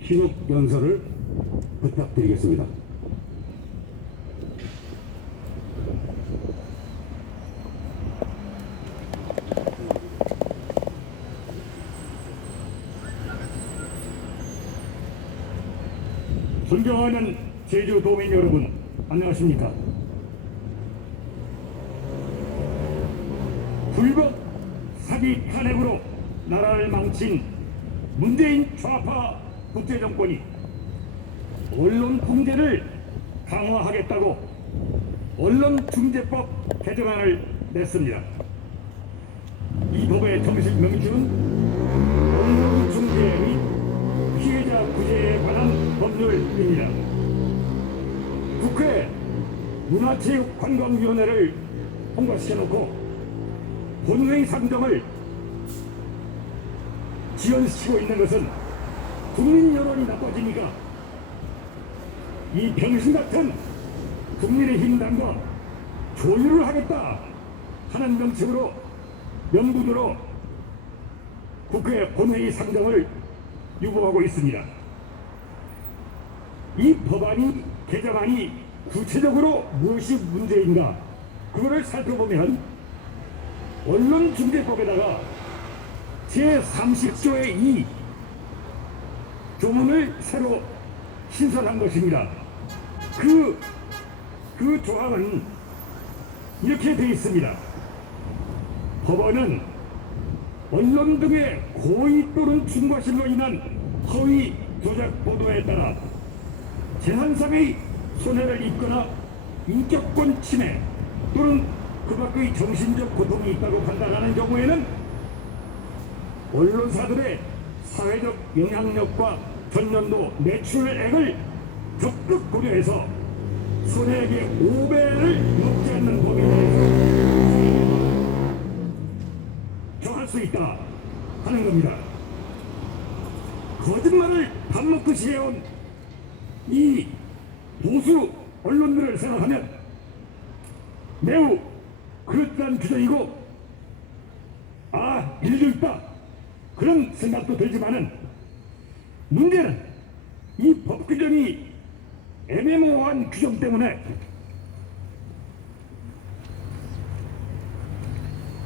희극 연설을 부탁드리겠습니다. 존경하는 제주도민 여러분, 안녕하십니까? 불법 사기 탄핵으로 나라를 망친 문재인 좌파 국제 정권이 언론 통제를 강화하겠다고 언론중재법 개정안을 냈습니다. 이 법의 정식 명칭은 언론중재 및 피해자 구제에 관한 법률입니다. 국회 문화체육관광위원회를 통과시켜놓고 본회의 상정을 지연시키고 있는 것은 국민 여론이 나빠지니까 이 병신 같은 국민의힘당과 조율을 하겠다 하는 명분으로 국회 본회의 상정을 유보하고 있습니다. 이 법안이 개정안이 구체적으로 무엇이 문제인가 그거를 살펴보면 언론중재법에다가 제30조의 2 조문을 새로 신설한 것입니다. 그 조항은 이렇게 되어 있습니다. 법원은 언론 등의 고의 또는 중과실로 인한 허위 조작 보도에 따라 재산상의 손해를 입거나 인격권 침해 또는 그 밖의 정신적 고통이 있다고 판단하는 경우에는 언론사들의 사회적 영향력과 전년도 매출액을 적극 고려해서 손해액의 5배를 넘지 않는 범위에 대해서 정할 수 있다 하는 겁니다. 거짓말을 밥 먹듯이 해온 이 보수 언론들을 생각하면 매우 그럴듯한 규정이고 일리있다 그런 생각도 들지만은 문제는 이 법 규정이 애매모호한 규정 때문에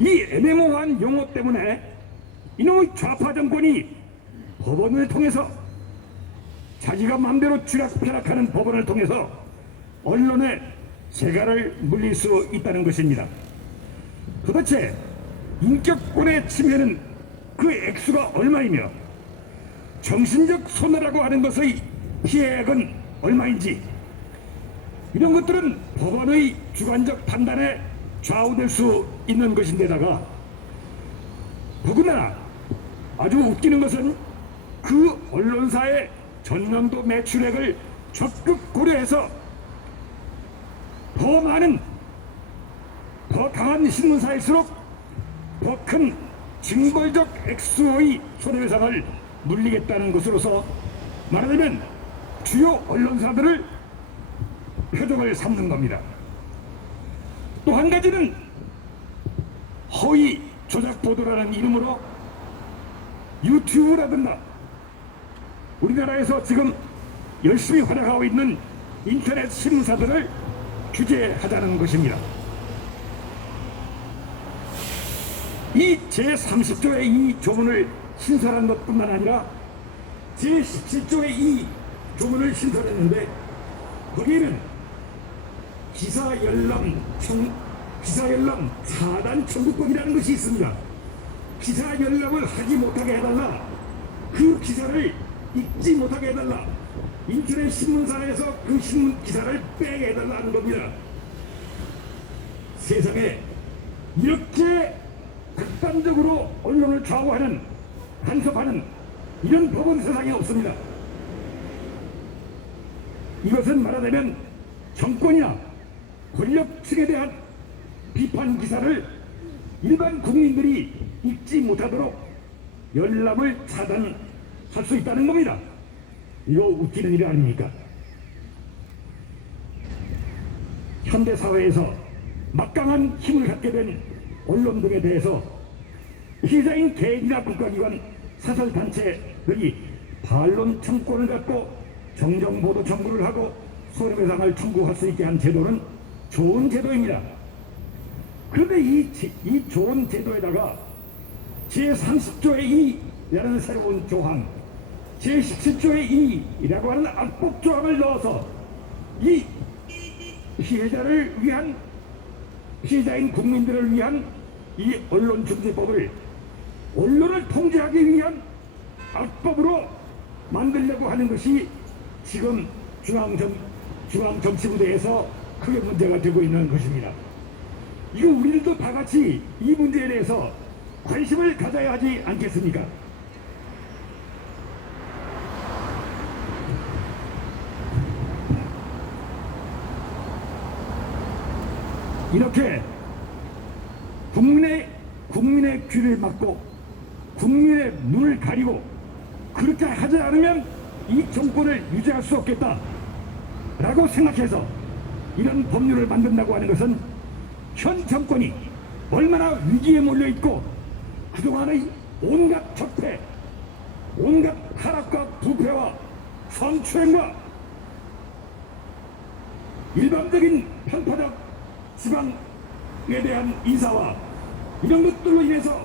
이 애매모호한 용어 때문에 이놈의 좌파 정권이 법원을 통해서 자기가 마음대로 쥐락펴락하는 법원을 통해서 언론의 재갈을 물릴 수 있다는 것입니다. 도대체 인격권의 침해는 그 액수가 얼마이며 정신적 손해라고 하는 것의 피해액은 얼마인지 이런 것들은 법원의 주관적 판단에 좌우될 수 있는 것인데다가 더구나 아주 웃기는 것은 그 언론사의 전년도 매출액을 적극 고려해서 더 많은 더 강한 신문사일수록 더 큰 징벌적 액수의 손해배상을 물리겠다는 것으로서 말하자면 주요 언론사들을 표적을 삼는 겁니다. 또 한 가지는 허위 조작 보도라는 이름으로 유튜브라든가 우리나라에서 지금 열심히 활약하고 있는 인터넷 신문사들을 규제하자는 것입니다. 이 제30조의 2 조문을 신설한 것뿐만 아니라 제17조의 2 조문을 신설했는데 거기에는 기사열람 차단 청구법이라는 것이 있습니다. 기사열람을 하지 못하게 해달라, 그 기사를 읽지 못하게 해달라, 인터넷 신문사에서 그 신문 기사를 빼게 해달라는 겁니다. 세상에 이렇게 극단적으로 언론을 좌우하는 간섭하는 이런 법은 세상에 없습니다. 이것은 말하자면 정권이나 권력층에 대한 비판 기사를 일반 국민들이 읽지 못하도록 열람을 차단할 수 있다는 겁니다. 이거 웃기는 일 아닙니까? 현대사회에서 막강한 힘을 갖게 된 언론 등에 대해서 피해자인 개인이나 국가기관, 사설단체들이 반론 청구권을 갖고 정정보도 청구를 하고 손해배상을 청구할 수 있게 한 제도는 좋은 제도입니다. 그런데 이 좋은 제도에다가 제30조의 2라는 새로운 조항, 제17조의 2라고 하는 악법 조항을 넣어서 이 피해자를 위한, 피해자인 국민들을 위한 이 언론중재법을 언론을 통제하기 위한 악법으로 만들려고 하는 것이 지금 중앙정치부대에서 크게 문제가 되고 있는 것입니다. 이거 우리들도 다 같이 이 문제에 대해서 관심을 가져야 하지 않겠습니까? 이렇게 국민의 귀를 막고 국민의 눈을 가리고 그렇게 하지 않으면 이 정권을 유지할 수 없겠다 라고 생각해서 이런 법률을 만든다고 하는 것은 현 정권이 얼마나 위기에 몰려있고 그동안의 온갖 적폐, 온갖 하락과 부패와 성추행과 일반적인 편파적 지방에 대한 인사와 이런 것들로 인해서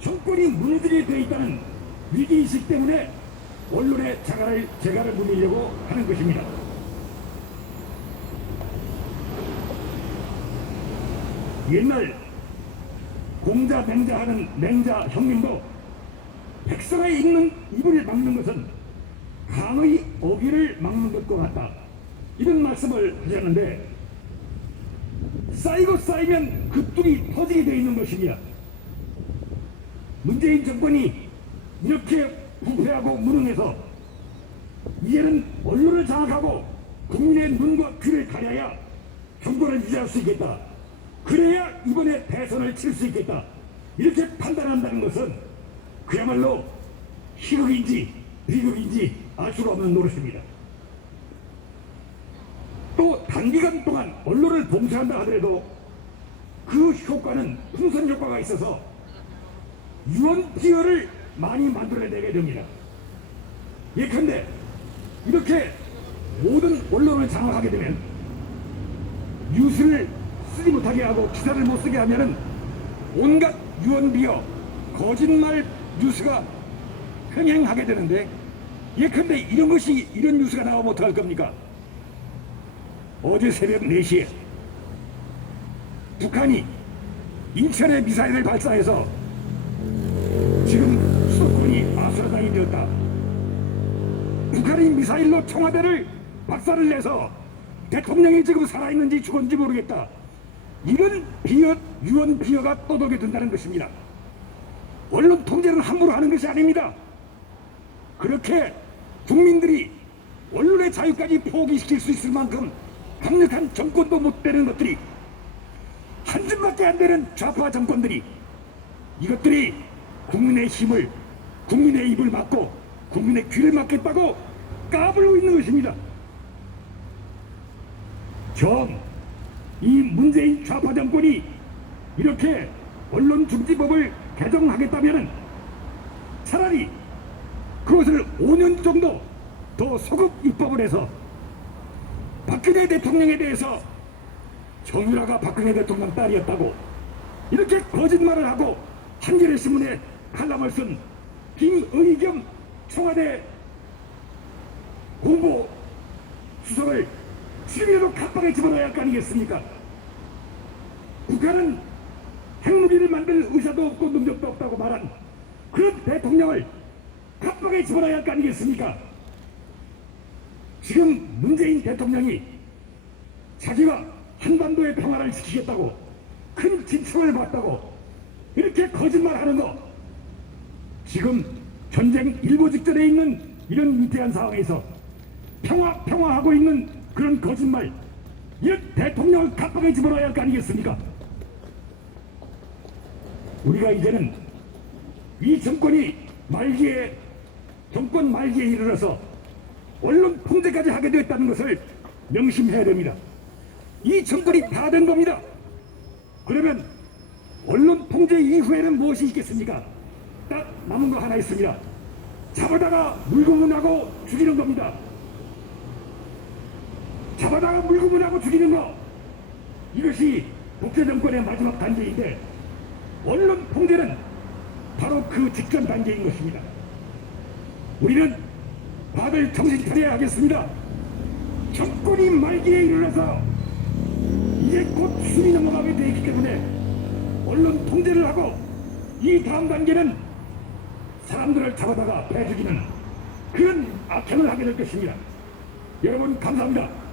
정권이 무너지게 되어 있다는 위기의식 때문에 언론의 재갈을 물리려고 하는 것입니다. 옛날 공자 맹자하는 맹자 형님도 백성의 읽는 입을 막는 것은 강의 어기를 막는 것과 같다, 이런 말씀을 하셨는데, 쌓이고 쌓이면 그 뚝이 터지게 되어 있는 것입니다. 문재인 정권이 이렇게 부패하고 무능해서 이제는 언론을 장악하고 국민의 눈과 귀를 가려야 정권을 유지할 수 있겠다, 그래야 이번에 대선을 칠 수 있겠다, 이렇게 판단한다는 것은 그야말로 희극인지 비극인지 알 수가 없는 노릇입니다. 또 단기간 동안 언론을 봉쇄한다 하더라도 그 효과는 풍선 효과가 있어서 유언비어를 많이 만들어내게 됩니다. 예컨대 이렇게 모든 언론을 장악하게 되면 뉴스를 쓰지 못하게 하고 기사를 못 쓰게 하면은 온갖 유언비어, 거짓말 뉴스가 흥행하게 되는데, 예컨대 이런 뉴스가 나오면 어떡할 겁니까? 어제 새벽 4시에 북한이 인천에 미사일을 발사해서 지금 수도권이 아수라장이 되었다. 북한이 미사일로 청와대를 박살을 내서 대통령이 지금 살아있는지 죽었는지 모르겠다, 이런 유언 비어가 떠돌게 된다는 것입니다. 언론 통제는 함부로 하는 것이 아닙니다. 그렇게 국민들이 언론의 자유까지 포기시킬 수 있을 만큼 강력한 정권도 못 되는 것들이, 한 줌밖에 안 되는 좌파 정권들이, 이것들이 국민의 힘을, 국민의 입을 막고 국민의 귀를 막겠다고 까불고 있는 것입니다. 이 문재인 좌파 정권이 이렇게 언론중지법을 개정하겠다면 차라리 그것을 5년 정도 더 소급 입법을 해서 박근혜 대통령에 대해서 정유라가 박근혜 대통령 딸이었다고 이렇게 거짓말을 하고 한겨레 신문에 칼럼을 쓴 김의겸 청와대 홍보 수석을 지금이라도 갑박에 집어넣어야 할 거 아니겠습니까? 북한은 핵무기를 만들 의사도 없고 능력도 없다고 말한 그런 대통령을 갑박에 집어넣어야 할 거 아니겠습니까? 지금 문재인 대통령이 자기가 한반도의 평화를 지키겠다고, 큰 진척을 봤다고 이렇게 거짓말하는 거, 지금 전쟁 일보 직전에 있는 이런 위태한 상황에서 평화하고 있는 그런 거짓말, 이런 대통령을 갑박에 집어넣어야 할 거 아니겠습니까? 우리가 이제는 이 정권이 정권 말기에 이르러서 언론 통제까지 하게 되었다는 것을 명심해야 됩니다. 이 정권이 다 된 겁니다. 그러면 언론 통제 이후에는 무엇이 있겠습니까? 딱 남은 거 하나 있습니다. 잡아다가 물고문하고 죽이는 겁니다. 잡아다가 물고문하고 죽이는 거, 이것이 독재 정권의 마지막 단계인데, 언론 통제는 바로 그 직전 단계인 것입니다. 우리는 다들 정신 차려야 하겠습니다. 정권이 말기에 이르러서 이제 곧 숨이 넘어가게 되어 있기 때문에 언론 통제를 하고, 이 다음 단계는 사람들을 잡아다가 배 죽이는 그런 악행을 하게 될 것입니다. 여러분 감사합니다.